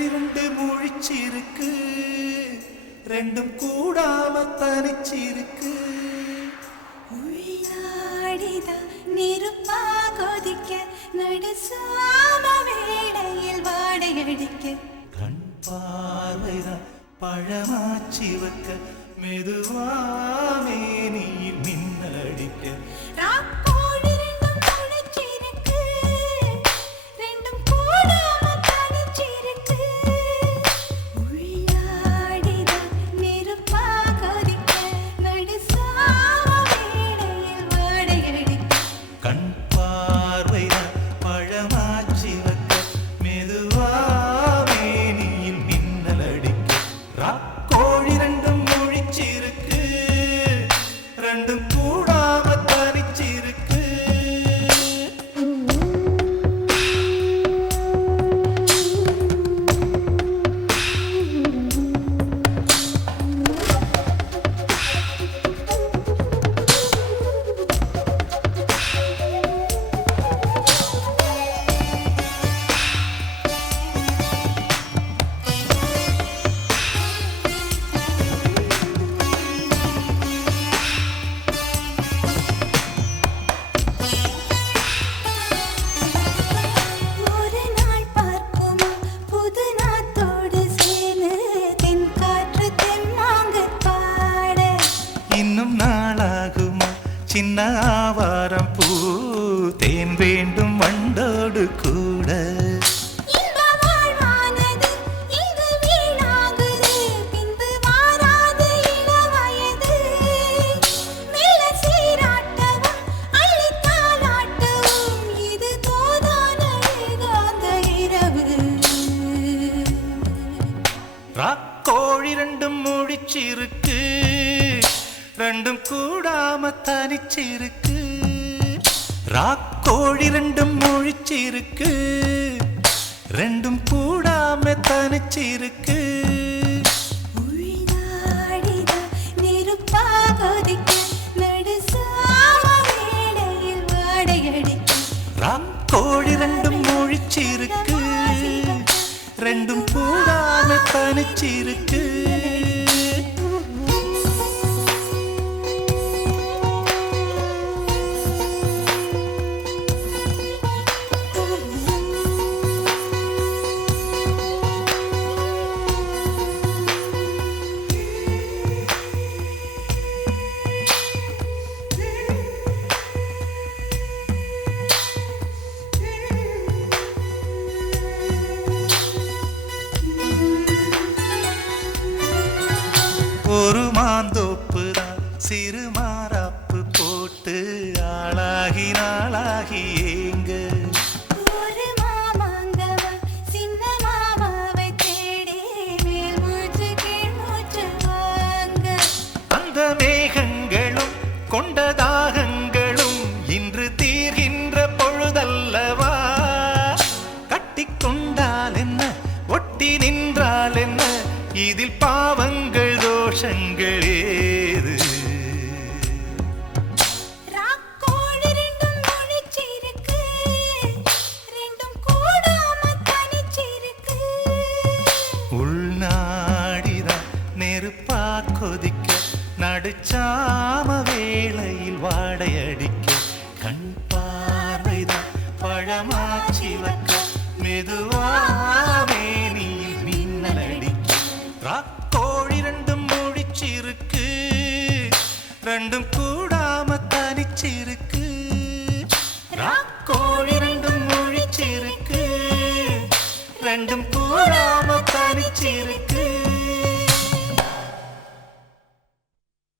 ராக்கோழி ரெண்டு முழிச்சிருக்கு, ரெண்டும் கூடாம தனிச்சிருக்கு. உள்ளாடிதான் நெருப்பா கொதிக்க, நடுசாம வேளையில் வாடையடிக்க. கண் பார்வைதான் பழமாச்சி வைக்க, மெதுவாமே நீ மின்னடிக்க. ராக்கோழி ரெண்டும் முழிச்சிருக்கு, ரெண்டும் கூடாம தனிச்சிருக்கு. உள்ளாடிதான் நெருப்பா கொதிக்க, நடுசாம வேளையில் வாடையடிக்க. கண் பார்வைதான் பழமாச்சி வைக்க, மெதுவாமே நீ மின்னடிக்க. ராக்கோழி ரெண்டும் முழிச்சிருக்கு, ரெண்டும் கூடாம தனிச்சிருக்கு. ஒரு நாள் பார்க்குமா புது நாத்தோடு சேர்ந்து, தென்காற்று தெம்மாங்கு பாட. இன்னும் நாளாகுமா சின்ன ஆவாரம் பூ, தேன் வேண்டும் வண்டோடு கூட. இந்த வாழ்வானது இங்கு வீணாகுது, பின்பு வாராது இளவயது. மெல்ல சீராட்டவும் அள்ளித் தாலாட்டவும், இது தோதான ஏகாந்த இரவு. ராக்கோழி ரெண்டும் முழிச்சிருக்கு, ரெண்டும் கூடாம தனிச்சிருக்கு. ராக்கோழி ரெண்டும் முழிச்சிருக்கு, ரெண்டும் கூடாம தனிச்சிருக்கு. உள்ளாடிதான் நெருப்பா கொதிக்க, நடுசாம வேளையில் வாடையடிக்க. ராக்கோழி ரெண்டும் முழிச்சிருக்கு, ரெண்டும் கூடாம தனிச்சிருக்கு. ஒரு மாந்தோப்புதான் சிறு மாறாப்பு போட்டு, ஆளாகி நாளாகி ஏங்க. ஒரு மாமாங்கவா சின்ன மாமாவை தேடி, மேல் மூச்சு கீழ் மூச்சு வாங்க. அந்த மேகங்களும் கொண்ட தாகங்களும் இன்று தீர்கின்ற பொழுதல்லவா. கட்டிக்கொண்டால் என்ன, ஒட்டி நின்றால் என்ன, இதில் பாவங்கள் தோஷங்கள் ஏது. ராக்கோழி ரெண்டும் முழிச்சிருக்கு, ரெண்டும் கூடாம தனிச்சிருக்கு. உள்நாடிதான் நெருப்பா கொதிக்க, நடுச்சாம வேளையில் வாடையடிக்க. கண் பார்வைதான் பழமாச்சி வைக்க, மெதுவாமே நீ மின்னடிக்க. ராக்கோழி ரெண்டும் முழிச்சிருக்கு, ரெண்டும் கூடாம தனிச்சிருக்கு. ராக்கோழி ரெண்டும் முழிச்சிருக்கு, ரெண்டும் கூடாம